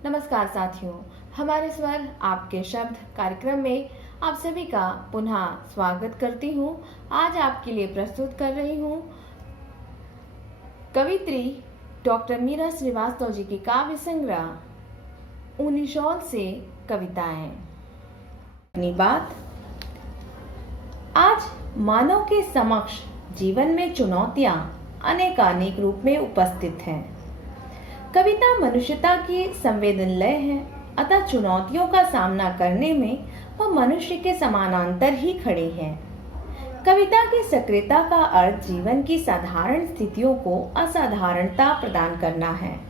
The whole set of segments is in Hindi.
नमस्कार साथियों, हमारे स्वर आपके शब्द कार्यक्रम में आप सभी का पुनः स्वागत करती हूँ। आज आपके लिए प्रस्तुत कर रही हूँ कवित्री डॉक्टर मीरा श्रीवास्तव जी की काव्य संग्रह ऊनी शॉल से कविताएं। अपनी बात आज मानव के समक्ष जीवन में चुनौतियां अनेकानेक रूप में उपस्थित हैं। कविता मनुष्यता की संवेदनलय है, अतः चुनौतियों का सामना करने में वह मनुष्य के समानांतर ही खड़ी है। कविता की सक्रियता का अर्थ जीवन की साधारण स्थितियों को असाधारणता प्रदान करना है।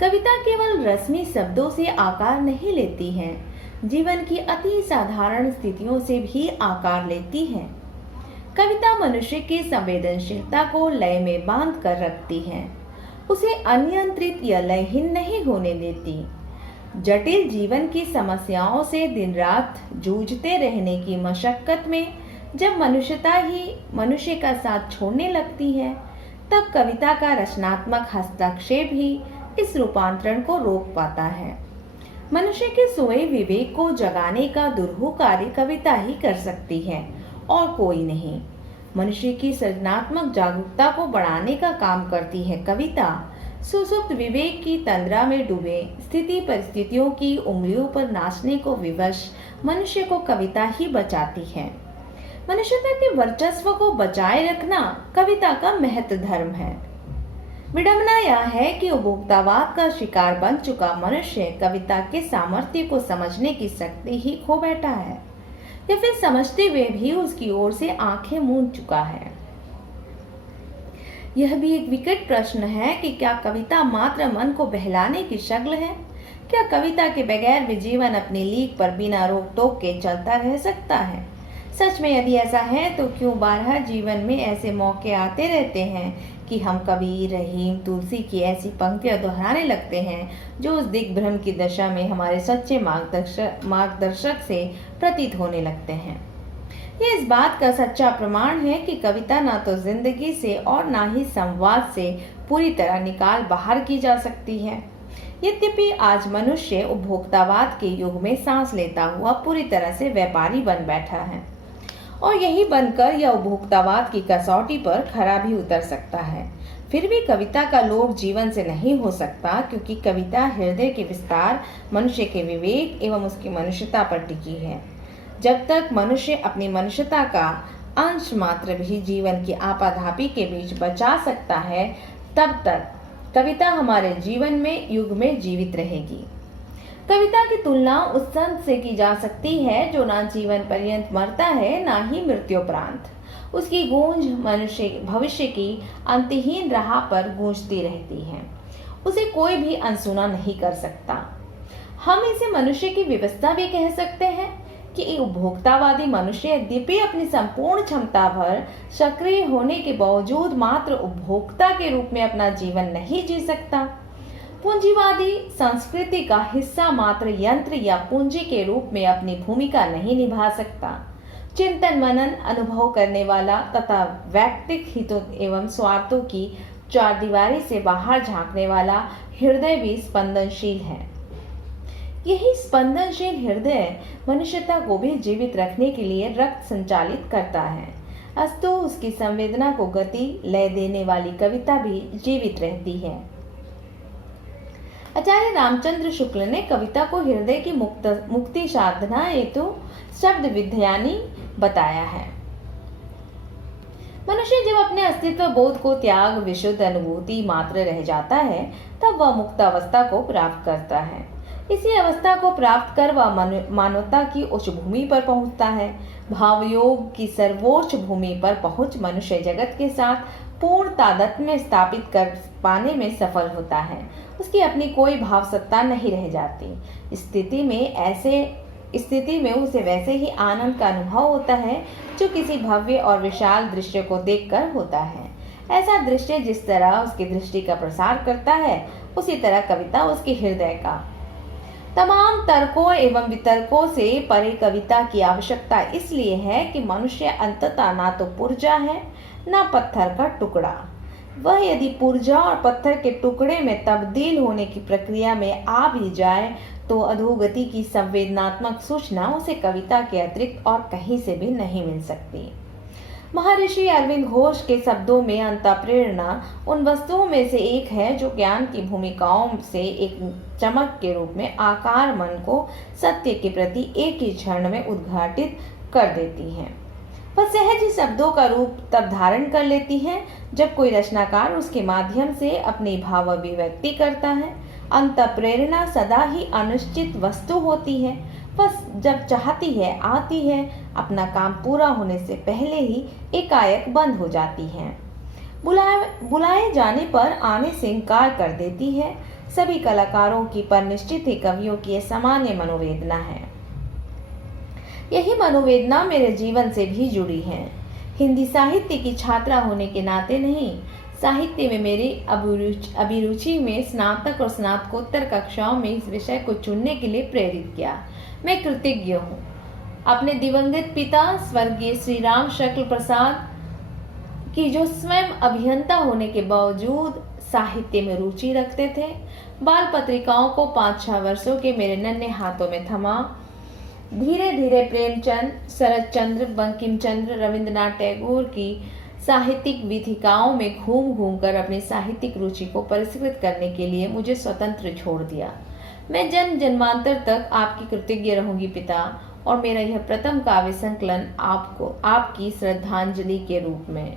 कविता केवल रस्मी शब्दों से आकार नहीं लेती है, जीवन की अति साधारण स्थितियों से भी आकार लेती है। कविता मनुष्य की संवेदनशीलता को लय में बांध कर रखती है, उसे अनियंत्रित या लयहीन नहीं होने देती। जटिल जीवन की समस्याओं से दिन रात जूझते रहने की मशक्कत में जब मनुष्यता ही मनुष्य का साथ छोड़ने लगती है, तब कविता का रचनात्मक हस्तक्षेप ही इस रूपांतरण को रोक पाता है। मनुष्य के सोए विवेक को जगाने का दुरूह कार्य कविता ही कर सकती है और कोई नहीं। मनुष्य की सृजनात्मक जागरूकता को बढ़ाने का काम करती है कविता। सुसुप्त विवेक की तंद्रा में डूबे स्थिति परिस्थितियों की उंगलियों पर नाचने को विवश मनुष्य को कविता ही बचाती है। मनुष्यता के वर्चस्व को बचाए रखना कविता का महत्व धर्म है। विडंबना यह है कि उपभोक्तावाद का शिकार बन चुका मनुष्य कविता के सामर्थ्य को समझने की शक्ति ही खो बैठा है, या फिर समझते हुए भी उसकी ओर से आंखें मूंद चुका है। यह भी एक विकट प्रश्न है कि क्या कविता मात्र मन को बहलाने की शक्ल है? क्या कविता के बगैर भी जीवन अपनी लीक पर बिना रोक टोक के चलता रह सकता है? सच में यदि ऐसा है तो क्यों बारहा जीवन में ऐसे मौके आते रहते हैं कि हम कबीर, रहीम, तुलसी की ऐसी पंक्तियां दोहराने लगते हैं जो उस दिग्भ्रम की दशा में हमारे सच्चे मार्गदर्शक से प्रतीत होने लगते हैं। यह इस बात का सच्चा प्रमाण है कि कविता ना तो जिंदगी से और ना ही संवाद से पूरी तरह निकाल बाहर की जा सकती है। यद्यपि आज मनुष्य उपभोक्तावाद के युग में सांस लेता हुआ पूरी तरह से व्यापारी बन बैठा है, और यही बनकर यह उपभोक्तावाद की कसौटी पर खरा भी उतर सकता है, फिर भी कविता का लोभ जीवन से नहीं हो सकता, क्योंकि कविता हृदय के विस्तार, मनुष्य के विवेक एवं उसकी मनुष्यता पर टिकी है। जब तक मनुष्य अपनी मनुष्यता का अंश मात्र भी जीवन की आपाधापी के बीच बचा सकता है, तब तक कविता हमारे जीवन में युग में जीवित रहेगी। कविता की तुलना उस संत से की जा सकती है जो ना जीवन पर्यंत मरता है, ना ही मृत्युपरांत। उसकी गूंज मनुष्य भविष्य की अंतहीन राह पर गूंजती रहती है, उसे कोई भी अनसुना नहीं कर सकता। हम इसे मनुष्य की व्यवस्था भी कह सकते हैं कि उपभोक्तावादी मनुष्य यद्यपि अपनी संपूर्ण क्षमता भर सक्रिय होने के बावजूद मात्र उपभोक्ता के रूप में अपना जीवन नहीं जी सकता। पूंजीवादी संस्कृति का हिस्सा मात्र यंत्र या पूंजी के रूप में अपनी भूमिका नहीं निभा सकता। चिंतन मनन अनुभव करने वाला तथा वैयक्तिक हितों एवं स्वार्थों की चारदीवारी से बाहर झांकने वाला हृदय भी स्पंदनशील है। यही स्पंदनशील हृदय मनुष्यता को भी जीवित रखने के लिए रक्त संचालित करता है, अस्तु उसकी संवेदना को गति लय देने वाली कविता भी जीवित रहती है। आचार्य रामचंद्र शुक्ल ने कविता को हृदय की मुक्ति साधना हेतु शब्द विद्यानी बताया है। मनुष्य जब अपने अस्तित्व बोध को त्याग विशुद्ध अनुभूति मात्र रह जाता है, तब वह मुक्त अवस्था को प्राप्त करता है। इसी अवस्था को प्राप्त कर वह मानवता की उच्च भूमि पर पहुंचता है। भावयोग की सर्वोच्च भूमि पर पहुंच मनुष्य जगत के साथ पूर्ण तादात्म्य स्थापित कर पाने में सफल होता है। उसकी अपनी कोई भाव सत्ता नहीं रह जाती। स्थिति में उसे वैसे ही आनंद का अनुभव होता है जो किसी भव्य और विशाल दृश्य को देखकर होता है। ऐसा दृश्य जिस तरह उसकी दृष्टि का प्रसार करता है, उसी तरह कविता उसके हृदय का। तमाम तर्कों एवं वितर्कों से परे कविता की आवश्यकता इसलिए है कि मनुष्य अंततः ना तो पुर्जा है, ना पत्थर का टुकड़ा। वह यदि पुर्जा और पत्थर के टुकड़े में तब्दील होने की प्रक्रिया में आ भी जाए तो अधोगति की संवेदनात्मक सूचना उसे कविता के अतिरिक्त और कहीं से भी नहीं मिल सकती। महर्षि अरविंद घोष के शब्दों में अंतःप्रेरणा उन वस्तुओं में से एक है जो ज्ञान की भूमिकाओं से एक चमक के रूप में आकार मन को सत्य के प्रति एक ही क्षण में उद्घाटित कर देती हैं। वह सहज ही शब्दों का रूप तब धारण कर लेती है जब कोई रचनाकार उसके माध्यम से अपनी भाव अभिव्यक्ति करता है। अंतःप्रेरणा सदा ही अनिश्चित वस्तु होती है, बस जब चाहती है आती है, अपना काम पूरा होने से पहले ही एकाएक बंद हो जाती है, बुलाए जाने पर आने से इनकार कर देती है। सभी कलाकारों की पर निश्चित ही कवियों की यह सामान्य मनोवेदना है। यही मनोवेदना मेरे जीवन से भी जुड़ी है। हिंदी साहित्य की छात्रा होने के नाते नहीं, साहित्य में मेरी अभिरुचि में स्नातक और स्नातकोत्तर कक्षाओं में इस विषय को चुनने के लिए प्रेरित किया। मैं कृतज्ञ हूँ अपने दिवंगत पिता स्वर्गीय श्री राम शक्ल प्रसाद की, जो स्वयं अभियंता होने के बावजूद साहित्य में रुचि रखते थे। बाल पत्रिकाओं को 5-6 वर्षों के मेरे नन्हे हाथों में थमा धीरे धीरे प्रेमचंद, शरद चंद्र, बंकिम चंद्र, रविंद्रनाथ टैगोर की साहित्यिक वीथिकाओं में घूम घूम कर अपनी साहित्यिक रुचि को परिष्कृत करने के लिए मुझे स्वतंत्र छोड़ दिया। मैं जन्म जन्मांतर तक आपकी कृतज्ञ रहूंगी पिता, और मेरा यह प्रथम काव्य संकलन आपको आपकी श्रद्धांजलि के रूप में।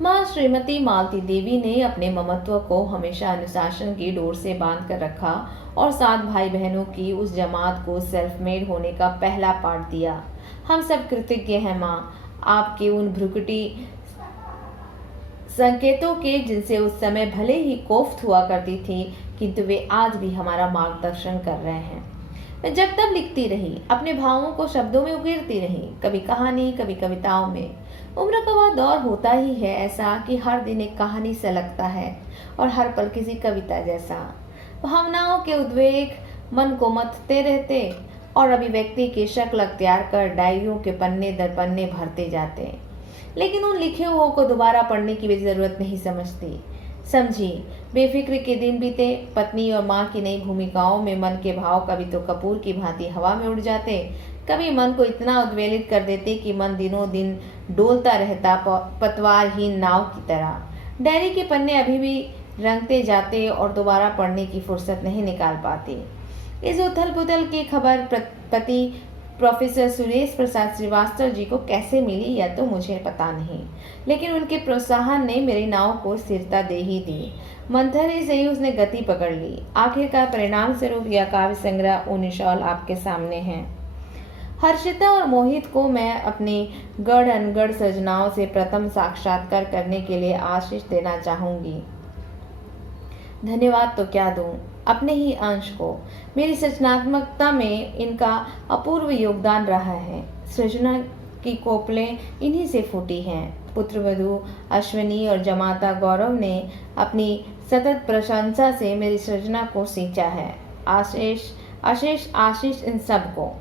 माँ श्रीमती मालती देवी ने अपने ममत्व को हमेशा अनुशासन की डोर से बांध कर रखा और 7 भाई बहनों की उस जमात को सेल्फ मेड होने का पहला पाठ दिया। हम सब कृतज्ञ हैं माँ, आपके उन भ्रुकुटी संकेतों के, जिनसे उस समय भले ही कोफ्त हुआ करती थी, किंतु वे आज भी हमारा मार्गदर्शन कर रहे हैं। मैं जब तब लिखती रही, अपने भावों को शब्दों में उकेरती रही, कभी कहानी, कभी कविताओं में। उम्र का वह दौर होता ही है ऐसा कि हर दिन एक कहानी सा लगता है और हर पल किसी कविता जैसा। भावनाओं के उद्वेग मन को मथते रहते और अभिव्यक्ति की शक्ल अख्तियार कर डायरियों के पन्ने दर पन्ने भरते जाते, लेकिन उन लिखे हुओं को दोबारा पढ़ने की भी जरूरत नहीं समझी। बेफिक्र के दिन बीते, पत्नी और माँ की नई भूमिकाओं में मन के भाव कभी तो कपूर की भांति हवा में उड़ जाते, कभी मन को इतना उद्वेलित कर देते कि मन दिनों दिन डोलता रहता पतवारहीन नाव की तरह। डायरी के पन्ने अभी भी रंगते जाते और दोबारा पढ़ने की फुर्सत नहीं निकाल पाती। इस उथल पुथल की खबर पति प्रोफेसर सुरेश प्रसाद श्रीवास्तव जी को कैसे मिली यह तो मुझे पता नहीं, लेकिन उनके प्रोत्साहन ने मेरी नाव को स्थिरता दे ही दी। मंथर से ही उसने गति पकड़ ली। आखिरकार परिणाम स्वरूप यह काव्य संग्रह उनिशॉल आपके सामने है। हर्षिता और मोहित को मैं अपनी गढ़ अनगढ़ सृजनाओं से प्रथम साक्षात्कार करने के लिए आशीष देना चाहूंगी। धन्यवाद तो क्या दूं, अपने ही अंश को। मेरी सृजनात्मकता में इनका अपूर्व योगदान रहा है। सृजना की कोपलें इन्हीं से फूटी हैं। पुत्रवधू अश्विनी और जमाता गौरव ने अपनी सतत प्रशंसा से मेरी सृजना को सींचा है। अशेष आशीष इन सब को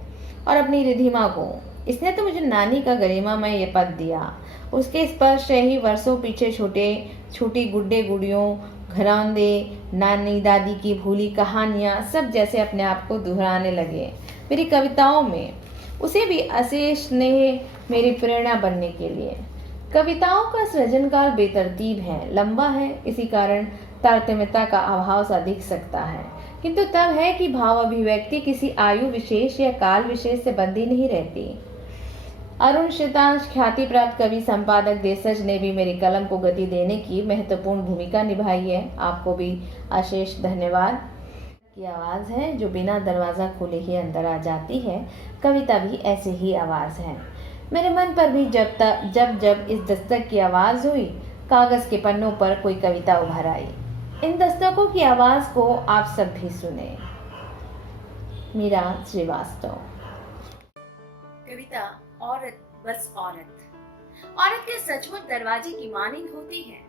और अपनी रिधिमा को। इसने तो मुझे नानी का गरिमामय ये पद दिया। उसके स्पर्श से ही वर्षों पीछे छोटी गुड्डे गुड़ियों, घरौंदे, नानी दादी की भूली कहानियाँ सब जैसे अपने आप को दोहराने लगे मेरी कविताओं में। उसे भी अशेष ने मेरी प्रेरणा बनने के लिए। कविताओं का सृजन काल बेतरतीब है, लंबा है, इसी कारण तारतम्यता का अभाव सा दिख सकता है, किंतु तब है कि भाव अभिव्यक्ति किसी आयु विशेष या काल विशेष से बंधी नहीं रहती। अरुण शीतांश ख्याति प्राप्त कवि संपादक देशज ने भी मेरी कलम को गति देने की महत्वपूर्ण भूमिका निभाई है। आपको भी अशेष धन्यवाद। की आवाज़ है जो बिना दरवाज़ा खोले ही अंदर आ जाती है। कविता भी ऐसे ही आवाज़ है। मेरे मन पर भी जब इस दस्तक की आवाज़ हुई, कागज़ के पन्नों पर कोई कविता उभर आई। इन दस्तकों की आवाज़ को आप सब भी सुने। मीरा श्रीवास्तव। कविता औरत बस औरत के सचमुच दरवाजे की मानिंद होती है,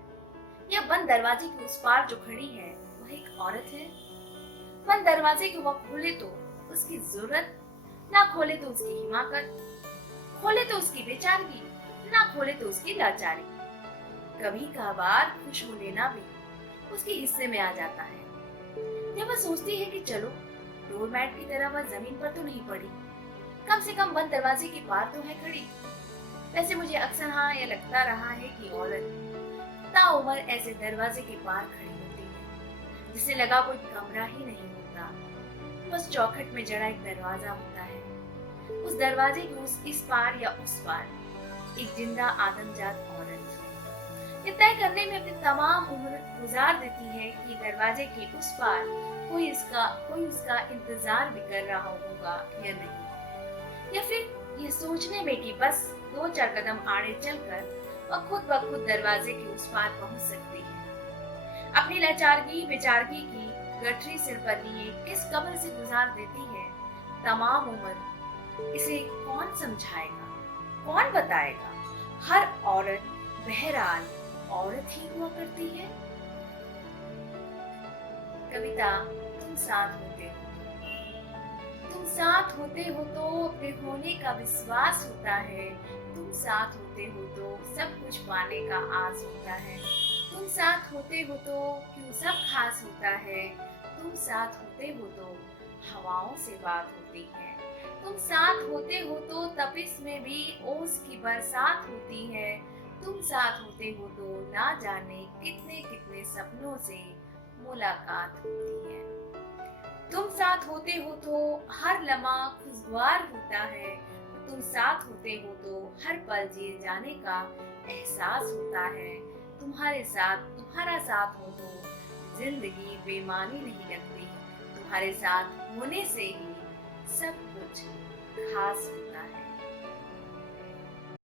या बंद दरवाजे के उस पार जो खड़ी है वह एक औरत है। बंद दरवाजे को वह खोले तो उसकी जरूरत, ना खोले तो उसकी हिमाकत, खोले तो उसकी बेचारगी, ना खोले तो उसकी लाचारी। कभी कभार खुश हो लेना भी उसके हिस्से में आ जाता है। जब वह सोचती है कि चलो, डोरमैट की तरह वह जमीन पर तो नहीं पड़ी, कम से कम बंद दरवाजे के पार तो है खड़ी। वैसे मुझे अक्सर हाँ यह लगता रहा है कि औरत ताउम्र ऐसे दरवाजे के पार खड़ी होती है जिसे लगा कोई कमरा ही नहीं होता, बस चौखट में जड़ा एक दरवाजा होता है। उस दरवाजे के इस पार या उस पार एक जिंदा आदमजात औरत ये तय करने में अपनी तमाम उम्र गुजार देती है कि दरवाजे के उस पार कोई उसका इंतजार भी कर रहा होगा या नहीं, या फिर ये सोचने में कि बस 2-4 कदम आगे चलकर वह खुद ब खुद दरवाजे के उस पार पहुंच सकती है। अपनी लाचारगी बेचारगी की गठरी सिर पर लिए किस कब्र से गुजार देती है तमाम उम्र, इसे कौन समझाएगा, कौन बताएगा। हर औरत बहरहाल औरत ही हुआ करती है। कविता, तुम साथ होते हो, तुम साथ होते हो तो अपने होने का विश्वास होता है। तुम साथ होते हो तो सब कुछ पाने का आस होता है। तुम साथ होते हो तो क्यों सब खास होता है। तुम साथ होते हो तो हवाओं से बात होती है। तुम साथ होते हो तो तपिश में भी ओस की बरसात होती है। तुम साथ होते हो तो ना जाने कितने कितने सपनों से मुलाकात होती है। तुम साथ होते हो तो हर लम्हा खुशगवार होता है। तुम साथ होते हो तो हर पल जिए जाने का एहसास होता है। तुम्हारा साथ हो तो जिंदगी बेमानी नहीं लगती। तुम्हारे साथ होने से ही सब कुछ खास होता है।